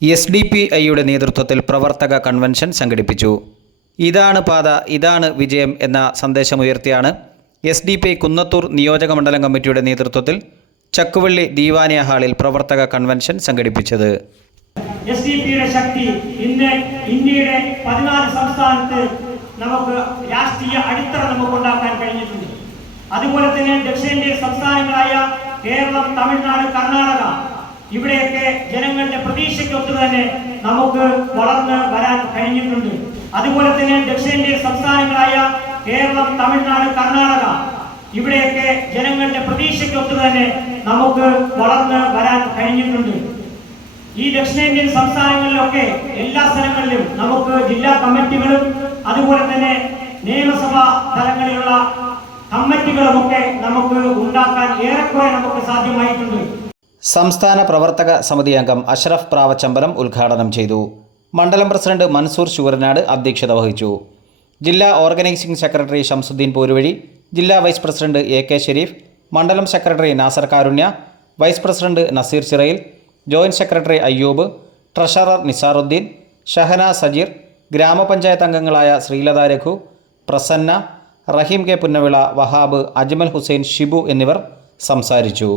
S D P ഐയുടെ നേതൃത്വത്തിൽ പ്രവർത്തക കൺവെൻഷൻ സംഘടിപ്പിച്ചു. ഇതാണ് പാത ഇതാണ് വിജയം എന്ന സന്ദേശമുയർത്തിയാണ് എസ് ഡി പി കുന്നത്തൂർ നിയോജക മണ്ഡലം കമ്മിറ്റിയുടെ നേതൃത്വത്തിൽ ചക്കുവള്ളി ദീവാനിയ ഹാളിൽ പ്രവർത്തക കൺവെൻഷൻ സംഘടിപ്പിച്ചത്. എസ് ഡി പിയുടെ ശക്തി ഇന്ന് ഇന്ത്യയുടെ പതിനാല് സംസ്ഥാനത്ത് നമുക്ക് രാഷ്ട്രീയ അടിത്തറ നമുക്ക് ഉണ്ടാക്കാൻ കഴിഞ്ഞിട്ടുണ്ട്. അതുപോലെ തന്നെ ദക്ഷിണേന്ത്യൻ സംസ്ഥാനങ്ങളായ കേരളം തമിഴ്നാട് കർണാടക ഇവിടെയൊക്കെ ജനങ്ങളുടെ പ്രതീക്ഷയ്ക്കൊത്ത് തന്നെ നമുക്ക് വളർന്ന് വരാൻ കഴിഞ്ഞിട്ടുണ്ട്. അതുപോലെ തന്നെ ദക്ഷിണേന്ത്യൻ സംസ്ഥാനങ്ങളായ കേരളം തമിഴ്നാട് കർണാടക ഇവിടെയൊക്കെ ജനങ്ങളുടെ പ്രതീക്ഷയ്ക്കൊത്ത് തന്നെ നമുക്ക് വളർന്ന് വരാൻ കഴിഞ്ഞിട്ടുണ്ട്. ഈ ദക്ഷിണേന്ത്യൻ സംസ്ഥാനങ്ങളിലൊക്കെ എല്ലാ സ്ഥലങ്ങളിലും നമുക്ക് ജില്ലാ കമ്മിറ്റികളും അതുപോലെ തന്നെ നിയമസഭാ തലങ്ങളിലുള്ള കമ്മിറ്റികളുമൊക്കെ നമുക്ക് ഉണ്ടാക്കാൻ ഏറെക്കുറെ നമുക്ക് സാധ്യമായിട്ടുണ്ട്. സംസ്ഥാന പ്രവർത്തക സമിതി അംഗം അഷ്റഫ് പ്രാവച്ചമ്പലം ഉദ്ഘാടനം ചെയ്തു. മണ്ഡലം പ്രസിഡന്റ് മൻസൂർ ശൂരനാട് അധ്യക്ഷത വഹിച്ചു. ജില്ലാ ഓർഗനൈസിംഗ് സെക്രട്ടറി ഷംസുദ്ദീൻ പോരുവഴി ജില്ലാ vice president A K Sharif മണ്ഡലം secretary Nasar Karunya vice president Naseer Chirayil joint secretary Ayyub treasurer Nisaruddin Shahana Sajeer ഗ്രാമപഞ്ചായത്ത് അംഗങ്ങളായ ശ്രീലത രഘു പ്രസന്ന റഹീം കെ പുന്നവിള വഹാബ് അജ്മൽ ഹുസൈൻ ഷിബു എന്നിവർ സംസാരിച്ചു.